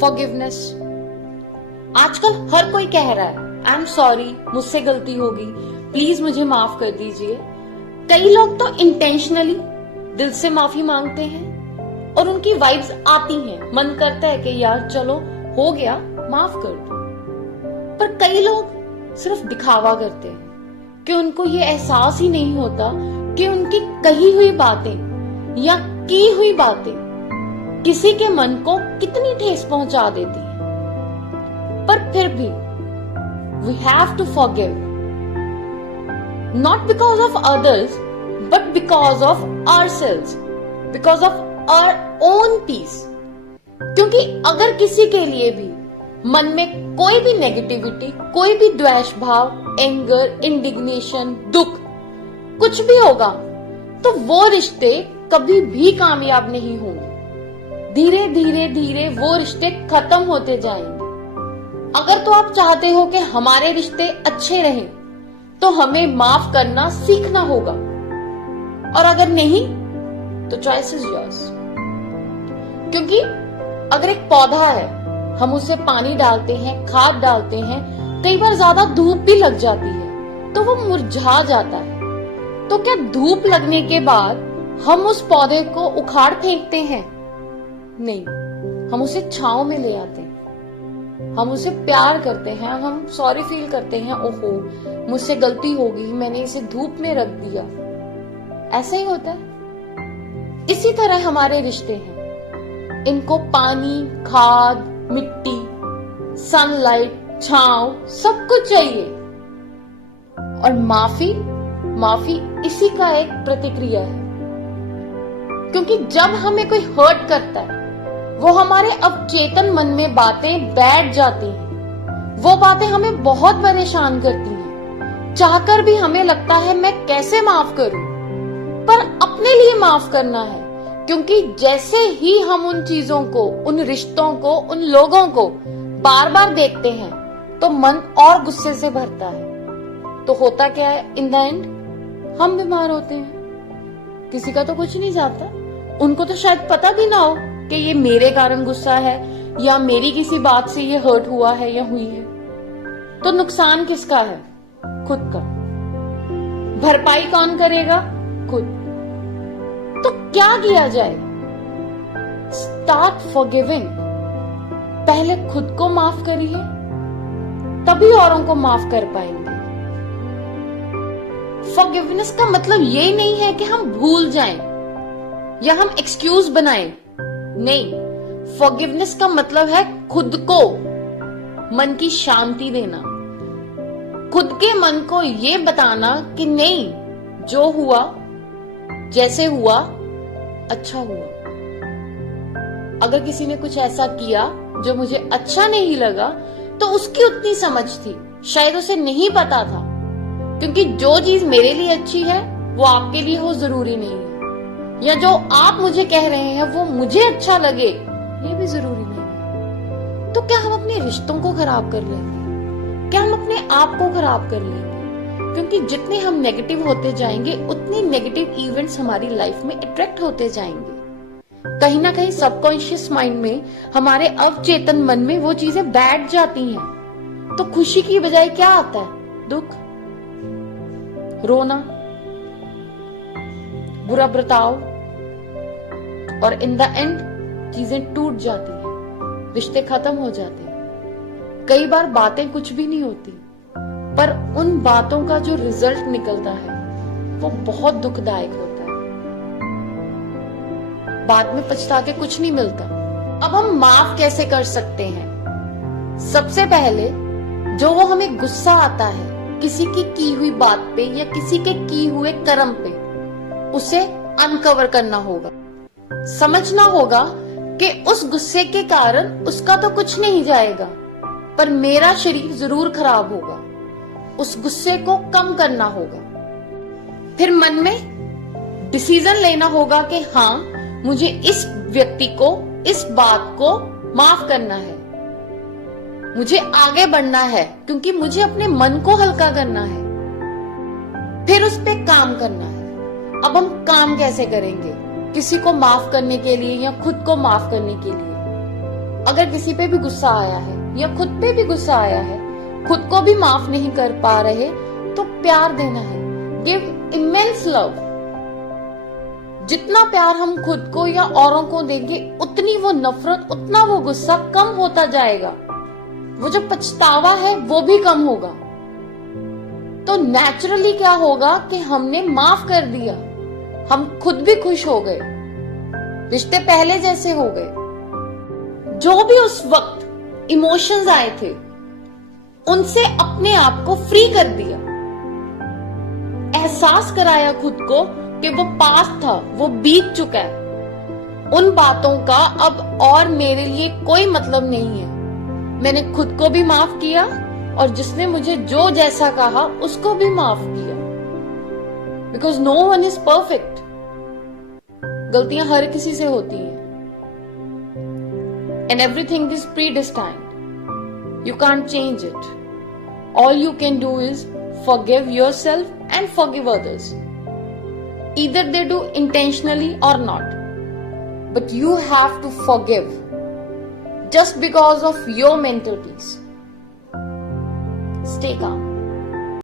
Forgiveness. आजकल हर कोई कह रहा है आई एम सॉरी, मुझसे गलती होगी, प्लीज मुझे माफ कर दीजिए। कई लोग तो इंटेंशनली दिल से माफी मांगते हैं और उनकी वाइब्स आती हैं, मन करता है कि यार चलो हो गया, माफ कर दो। पर कई लोग सिर्फ दिखावा करते हैं कि उनको ये एहसास ही नहीं होता कि उनकी कही हुई बातें या की हुई बातें किसी के मन को कितनी ठेस पहुंचा देती है। पर फिर भी we have to forgive, not because of others but because of ourselves, because of our own peace। क्योंकि अगर किसी के लिए भी मन में कोई भी नेगेटिविटी, कोई भी द्वेष भाव, एंगर, इंडिग्नेशन, दुख कुछ भी होगा तो वो रिश्ते कभी भी कामयाब नहीं होंगे। धीरे धीरे धीरे वो रिश्ते खत्म होते जाएंगे। अगर तो आप चाहते हो कि हमारे रिश्ते अच्छे रहें तो हमें माफ करना सीखना होगा, और अगर नहीं तो चॉइस इज योर्स। क्योंकि अगर एक पौधा है, हम उसे पानी डालते हैं, खाद डालते हैं, कई बार ज्यादा धूप भी लग जाती है तो वो मुरझा जाता है। तो क्या धूप लगने के बाद हम उस पौधे को उखाड़ फेंकते हैं? नहीं, हम उसे छांव में ले आते हैं, हम उसे प्यार करते हैं, हम सॉरी फील करते हैं, ओहो मुझसे गलती होगी, मैंने इसे धूप में रख दिया। ऐसे ही होता है। इसी तरह हमारे रिश्ते हैं, इनको पानी, खाद, मिट्टी, सनलाइट, छांव सब कुछ चाहिए। और माफी इसी का एक प्रतिक्रिया है। क्योंकि जब हमें कोई हर्ट करता है वो हमारे अवचेतन मन में बातें बैठ जाती हैं। वो बातें हमें बहुत परेशान करती हैं। चाहकर भी हमें लगता है मैं कैसे माफ करूं, पर अपने लिए माफ करना है। क्योंकि जैसे ही हम उन चीजों को, उन रिश्तों को, उन लोगों को बार बार देखते हैं तो मन और गुस्से से भरता है। तो होता क्या है, इन द एंड हम बीमार होते हैं। किसी का तो कुछ नहीं जाता, उनको तो शायद पता भी ना हो कि ये मेरे कारण गुस्सा है या मेरी किसी बात से ये हर्ट हुआ है या हुई है। तो नुकसान किसका है? खुद का। भरपाई कौन करेगा? खुद। तो क्या किया जाए? Start forgiving. पहले खुद को माफ करिए, तभी औरों को माफ कर पाएंगे। फॉरगिवनेस का मतलब ये नहीं है कि हम भूल जाएं या हम एक्सक्यूज बनाएं। नहीं, फॉरगिवनेस का मतलब है खुद को मन की शांति देना, खुद के मन को ये बताना कि नहीं, जो हुआ, जैसे हुआ, अच्छा हुआ। अगर किसी ने कुछ ऐसा किया जो मुझे अच्छा नहीं लगा तो उसकी उतनी समझ थी, शायद उसे नहीं पता था। क्योंकि जो चीज मेरे लिए अच्छी है वो आपके लिए हो जरूरी नहीं है, या जो आप मुझे कह रहे हैं वो मुझे अच्छा लगे ये भी जरूरी नहीं है। तो क्या हम अपने रिश्तों को खराब कर लेंगे? क्या हम अपने आप को खराब कर लेंगे? क्योंकि जितने हम नेगेटिव होते जाएंगे उतने नेगेटिव इवेंट्स हमारी लाइफ में अट्रैक्ट होते जाएंगे। कहीं ना कहीं सबकॉन्शियस माइंड में, हमारे अवचेतन मन में वो चीजें बैठ जाती हैं। तो खुशी की बजाय क्या आता है? दुख, रोना, बुरा बर्ताव, और इन द एंड चीजें टूट जाती हैं, रिश्ते खत्म हो जाते हैं। कई बार बातें कुछ भी नहीं होती, पर उन बातों का जो रिजल्ट निकलता है वो बहुत दुखदायक होता है। बाद में पछता के कुछ नहीं मिलता। अब हम माफ कैसे कर सकते हैं? सबसे पहले जो वो हमें गुस्सा आता है किसी की हुई बात पे या किसी के किए हुए कर्म पे, उसे अनकवर करना होगा। समझना होगा कि उस गुस्से के कारण उसका तो कुछ नहीं जाएगा, पर मेरा शरीर जरूर खराब होगा। उस गुस्से को कम करना होगा। फिर मन में डिसीजन लेना होगा कि हाँ, मुझे इस व्यक्ति को, इस बात को माफ करना है, मुझे आगे बढ़ना है, क्योंकि मुझे अपने मन को हल्का करना है। फिर उस पे काम करना है। अब हम काम कैसे करेंगे किसी को माफ करने के लिए या खुद को माफ करने के लिए? अगर किसी पे भी गुस्सा आया है या खुद पे भी गुस्सा आया है, खुद को भी माफ नहीं कर पा रहे, तो प्यार देना है। Give immense love. जितना प्यार हम खुद को या औरों को देंगे, उतनी वो नफरत, उतना वो गुस्सा कम होता जाएगा। वो जो पछतावा है वो भी कम होगा। तो नेचुरली क्या होगा कि हमने माफ कर दिया, हम खुद भी खुश हो गए, रिश्ते पहले जैसे हो गए। जो भी उस वक्त इमोशंस आए थे, उनसे अपने आप को फ्री कर दिया, एहसास कराया खुद को कि वो पास्ट था, वो बीत चुका है, उन बातों का अब और मेरे लिए कोई मतलब नहीं है। मैंने खुद को भी माफ किया और जिसने मुझे जो जैसा कहा उसको भी माफ किया। Because no one is perfect. गलतियां हर किसी से होती हैं। And everything is predestined. You can't change it. All you can do is forgive yourself and forgive others. Either they do intentionally or not. But you have to forgive just because of your mental peace. Stay calm.